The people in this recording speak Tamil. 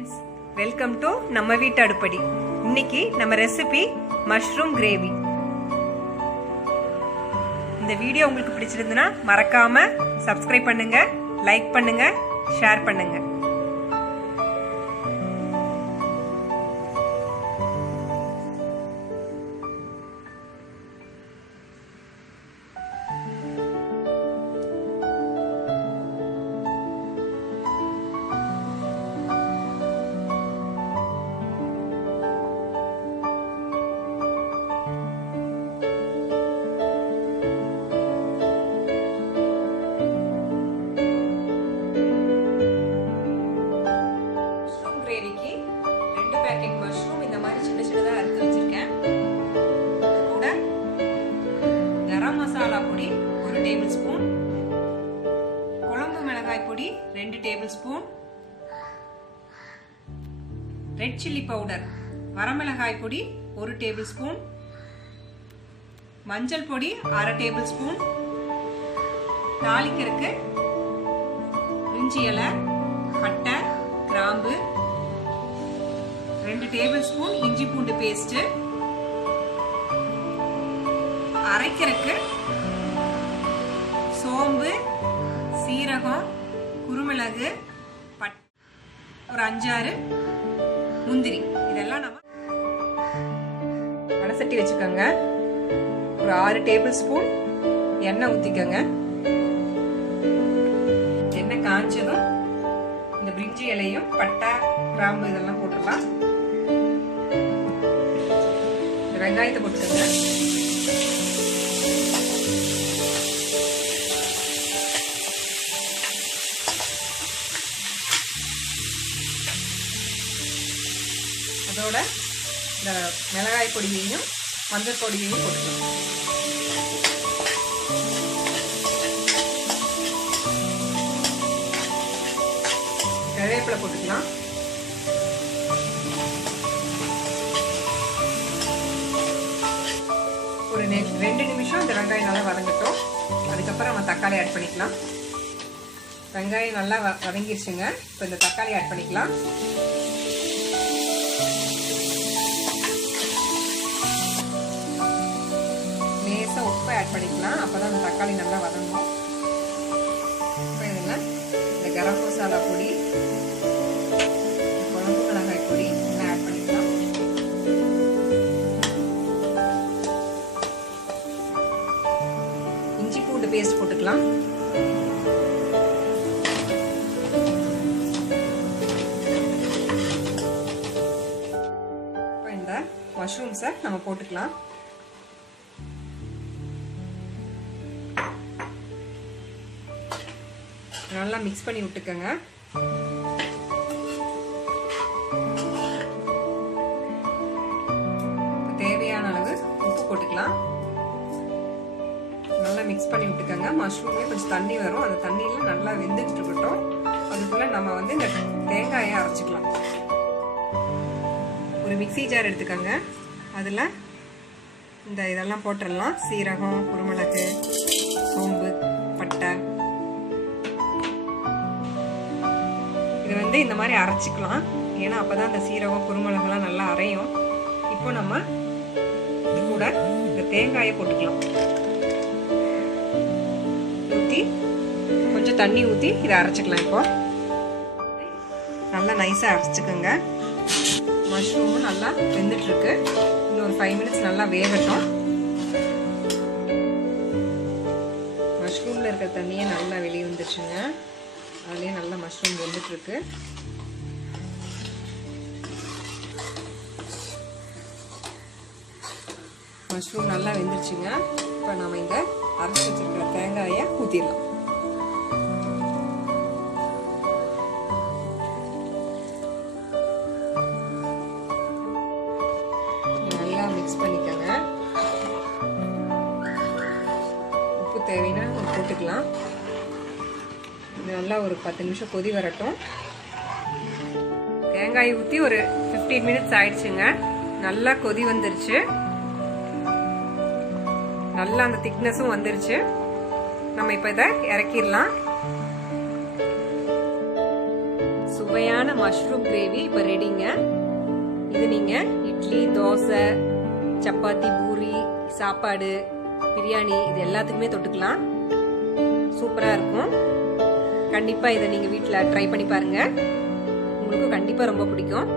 ஃப்ரெண்ட்ஸ், வெல்கம் டு நம்ம வீட்டு அடுப்படி. இன்னைக்கு நம்ம ரெசிபி மஷ்ரூம் கிரேவி. இந்த வீடியோ உங்களுக்கு பிடிச்சிருந்ததுன்னா மறக்காம சப்ஸ்கிரைப் பண்ணுங்க, லைக் பண்ணுங்க, ஷேர் பண்ணுங்க. கிரேவிக்கு 2 பேக்கெட் மஷ்ரூம் இந்த மாதிரி சின்ன சின்னதா அறுத்து வச்சிருக்கேன். கூட கரம் மசாலா பொடி 1 டேபிள் ஸ்பூன், குழம்பு மிளகாய் பொடி 2 table spoon, red chilli powder வரமிளகாய் பொடி 1 டேபிள் ஸ்பூன், மஞ்சள் பொடி 1/2 டேபிள் ஸ்பூன், தாளிக்கிறதுக்கு இஞ்சி இலை, பட்டை, கிராம்பு, 2 டேபிள் ஸ்பூன் இஞ்சி பூண்டு பேஸ்ட், அரைக்கிறதுக்கு சோம்பு, சீரகம், குருமிளகு, ஒரு 5-6 முந்திரி. இதெல்லாம் நம்ம வடசட்டி வச்சுக்கோங்க. ஒரு 6 டேபிள் ஸ்பூன் எண்ணெய் ஊற்றிக்கோங்க. எண்ணெய் காஞ்சதும் இந்த பிரிஞ்சி இலையும் பட்டை, கிராம்பு இதெல்லாம் போட்டுடலாம். வெங்காயத்தை போட்டுக்கோங்க. அதோட இந்த மிளகாய் பொடியையும் மஞ்சள் பொடியையும் போட்டுக்கலாம். கருவேப்பிலை போட்டுக்கலாம். ஒரு 2 நிமிஷம் இந்த வெங்காயம் நல்லா வதங்கட்டும். அதுக்கப்புறம் நம்ம தக்காளி ஆட் பண்ணிக்கலாம். வெங்காயம் நல்லா வதங்கிருச்சுங்க. இப்போ இந்த தக்காளி ஆட் பண்ணிக்கலாம். லேசாக உப்பு ஆட் பண்ணிக்கலாம். அப்போதான் அந்த தக்காளி நல்லா வதங்கும். இப்போ இதில் இந்த கரம் மசாலா பொடி, குழம்பு மிளகாய் பொடி எல்லாம் ஆட் பண்ணிக்கலாம். இஞ்சி பூண்டு பேஸ்ட் போட்டுக்கலாம். இப்போ இந்த மஷ்ரூம்ஸை நம்ம போட்டுக்கலாம். நல்லா மிக்ஸ் பண்ணி விட்டுக்கோங்க. தேவையான அளவு உப்பு போட்டுக்கலாம். நல்லா மிக்ஸ் பண்ணி விட்டுக்கோங்க. மஷ்ரூம்லேயே கொஞ்சம் தண்ணி வரும். அந்த தண்ணியில் நல்லா வெந்துக்கிட்டு இருக்கட்டும். அதுக்குள்ளே நம்ம வந்து இந்த தேங்காயை அரைச்சிக்கலாம். ஒரு மிக்ஸி ஜார் எடுத்துக்கோங்க. அதில் இந்த இதெல்லாம் போட்டுடலாம். சீரகம், குருமிளகு, சோம்பு, பட்டை. இது வந்து இந்த மாதிரி அரைச்சிக்கலாம். ஏன்னா அப்போ தான் இந்த சீரகம், குருமிளகுலாம் நல்லா அரையும். இப்போ நம்ம இது கூட இந்த தேங்காயை போட்டுக்கலாம். ஊற்றி கொஞ்சம் தண்ணி ஊற்றி இதை அரைச்சிக்கலாம். இப்போ நல்லா நைஸாக அரைச்சிக்கோங்க. மஷ்ரூமும் நல்லா வெந்துட்டுருக்கு. இன்னும் ஒரு 5 மினிட்ஸ் நல்லா வேகட்டும். மஷ்ரூமில் இருக்கிற தண்ணியே நல்லா வெளியே வந்துருச்சுங்க. அதுலேயே நல்லா மஷ்ரூம் வெந்துட்டுருக்கு. மஷ்ரூம் நல்லா வெந்துருச்சுங்க. இப்போ நம்ம இந்த அரைச்சி வச்சிருக்கிற தேங்காயை ஊற்றிடலாம். நல்லா மிக்ஸ் பண்ணிக்கோங்க. உப்பு தேவைன்னா போட்டுக்கலாம். இது நல்லா ஒரு 10 நிமிஷம் கொதி வரட்டும். தேங்காய் ஊற்றி ஒரு 15 மினிட்ஸ் ஆயிடுச்சுங்க. நல்லா கொதி வந்துருச்சு. நல்லா அந்த திக்னஸும் வந்துருச்சு. நம்ம இப்போ இதை இறக்கிடலாம். சுவையான சுவையான மஷ்ரூம் கிரேவி இப்போ ரெடிங்க. இது நீங்கள் இட்லி, தோசை, சப்பாத்தி, பூரி, சாப்பாடு, பிரியாணி இது எல்லாத்துக்குமே தொட்டுக்கலாம். சூப்பராக இருக்கும். கண்டிப்பாக இதை நீங்கள் வீட்டில் ட்ரை பண்ணி பாருங்கள். உங்களுக்கு கண்டிப்பாக ரொம்ப பிடிக்கும்.